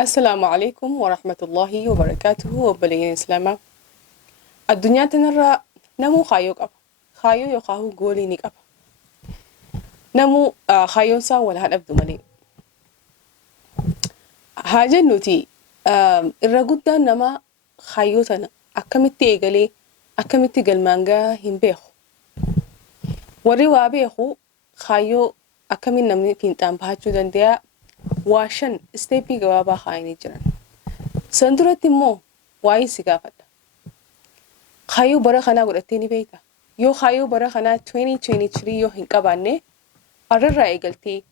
السلام عليكم ورحمة الله وبركاته وبلين إسلاما الدنيا تنرى نمو خايو قبا خايو يقاهو قولي نقبا نمو خايون سا ولا هنبدو ملي حاجة نوتي الرقودة نما خايو تنا أكمتي إيقالي أكمتي قلمانغا هم بيخو وري وابيخو خايو أكمين نمني فينتان بحاجو دنديا واشن استيبي قوابا خايني جران سندرتي مو واي سيقافة خايو برا خنا godhattee beekta yoo خايو برا خنا 2023 yoo hin qabaanne arrarraa eegaltee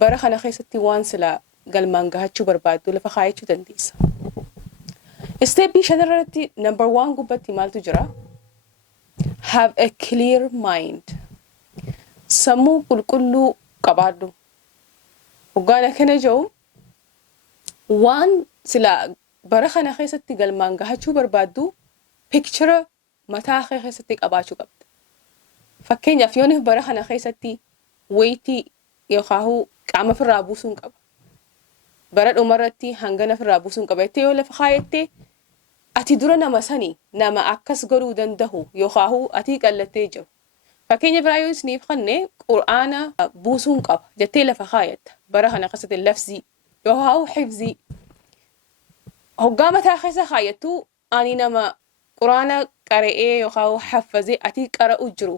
bara kana keessatti waan sila galmaan gahachuu barbaaddu lafa kaayachuu dandeessa. Isteeppii shanarratti number 1 gubbatti maaltu jira? Have a clear mind. Sammuu qulqulluu qabaadhu. Hoggaan akkana jiru waan sila bara kana keessatti galmaan gahachuu barbaaddu picture mataa kee keessatti qabaachuu qabda. Fakkeenyaaf yoonif bara kana keessatti weetii yookaan qaama ofirraa buusuun qaba. Bara dhumarratti hangana ofirraa buusuun qaba. Itti yoo lafa kaayattee ati dura nama sanii nama akkas godhuu danda'u yookaan ati qallattee jiru. Fakkeenya biraa yoo isiniif kanne quraana buusuun qaba jettee lafa kaayatta. Bara kana keessatti lafzii yookaan hifzii. Hoggaa mataa keessa kaayattu ani nama quraana qara'ee yookaan haffazee ati qara'u jiru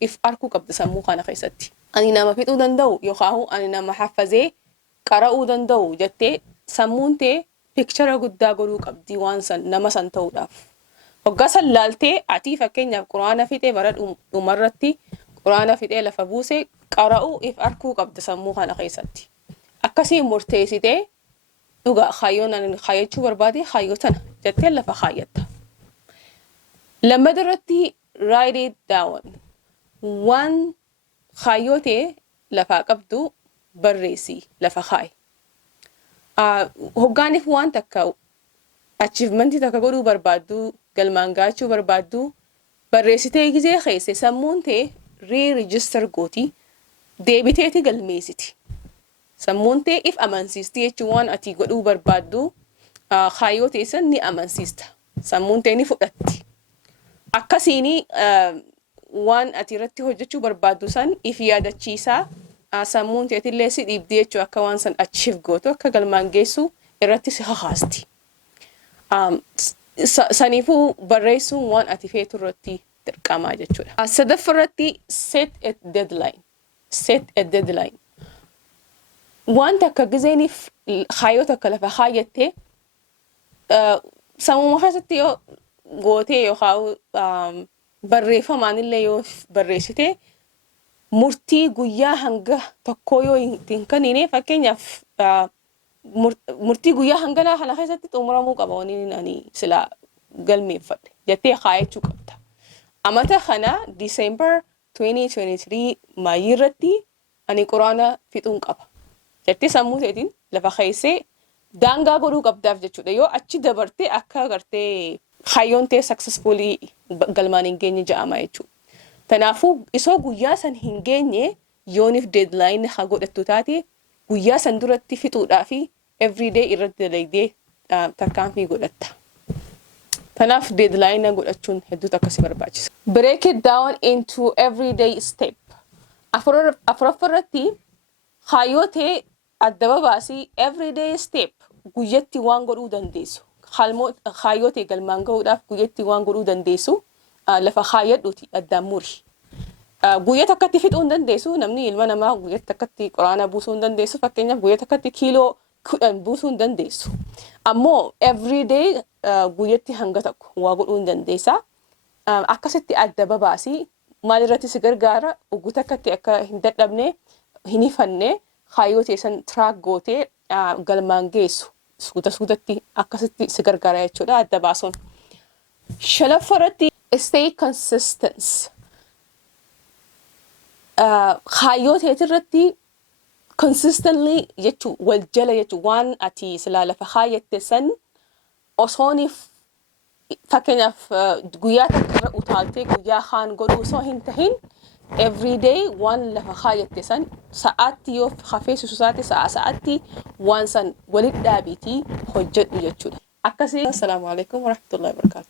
if arkuu qabda sammuu kana keessatti. Ani nama fixuu danda'u yookaan ani nama haffazee qara'uu danda'u jettee sammuun tee pikchara guddaa godhuu qabdi waan san nama san ta'uudhaaf. Hoggaa san laaltee ati fakkeenyaaf quraana fixee bara dhumarratti quraana fixee lafa buusee qara'uu if arkuu qabda sammuu kana keessatti. Akkasii murteessitee dhugaa kaayyoon ani kaayachuu barbaade kaayyoo tana jettee lafa kaayatta. Lammadarratti write it down. Waan kaayyoo ta'e lafaa qabdu barreessi lafa kaayi. Hoggaaniif waan takka achievementii takka godhuu barbaaddu galmaan gahachuu barbaaddu barreessitee gizee keesse sammuun ta'e re-register gooti deebiteeti galmeessiti. Sammuun ta'e if amansiisti jechuun waan ati godhuu barbaaddu kaayyoo ta'e san ni amansiista. Sammuun ta'e ni fudhatti. Akkasiini waan ati irratti hojjechuu barbaaddu san if yaadachiisaa sammuun ta'etillee si dhiibdi jechuu akka waan san achieve gootu akka galmaan geessu irratti si kakaasti. Saniifuu barreessuun waan ati feetu irratti dirqamaa jechuudha. Sadaffarratti set a deadline. Set a deadline. Waan takka gizeeniif kaayyoo takka lafa kaayattee sammuu keessatti yoo gootee yookaan barreeffamaan illee yoo barreessitee murtii guyyaa hanga tokkoo yoo hin kennine fakkeenyaaf murtii guyyaa hanganaa kana keessatti xumuramuu qaba waniin ani sila galmeeffadhe jettee kaayachuu qabda. Amata kana December 2023 maayii irratti ani quraana fixuun qaba jettee sammuu teetiin lafa keessee daangaa godhuu qabdaaf jechuudha. Yoo achi dabartee akka agartee kaayyoon ta'e successfully galmaan hin geenye jedhama jechuudha. Kanaafuu isoo guyyaa san hin geenye yoonif deadline haa godhattu taate guyyaa san duratti fixuudhaa fi everyday irratti dalagdee tarkaanfii godhatta. Kanaaf deadline godhachuun hedduutu akkasii barbaachisa. Break it down into everyday step. Afuraffarratti kaayyoo ta'e adda babaasii everyday step guyyatti waan godhuu dandeessu. Kaayyoo ta'e galmaan gahuudhaaf guyyatti waan godhuu dandeessu lafa kaayyadhuuti addaan muri. Guyyaa takkatti fixuu hin dandeessu namni ilma namaa guyyaa takkatti quraana buusuu hin dandeessu fakkeenyaaf guyyaa takkatti kiiloo 10 buusuu hin dandeessu. Ammoo everyday guyyatti hanga tokko waa godhuu hin dandeessa. Akkasitti adda babaasii maalirratti si gargaara ugguu takkatti akka hin dadhabne hin hifanne kaayyoo ta'e san track gootee galmaan geessu. Suutatti akkasitti si gargaara jechuudha adda baasuun. Shanaffarratti stay consistent. Kaayyoo ta'etirratti consistently jechuu wal jala jechuu waan ati silaa lafa kaayyatte san osooniif fakkeenyaaf guyyaa takkarra utaaltee guyyaa kaan godhuu osoo hin tahin every day waan lafa kaayatte san sa'aatti yoo hafeessu isaati sa'aatti waan san walit dhaabiitii hojjedhu jechuudha. Akkasii. Assalaamu alaikum warahmatullahi wabarakatuh.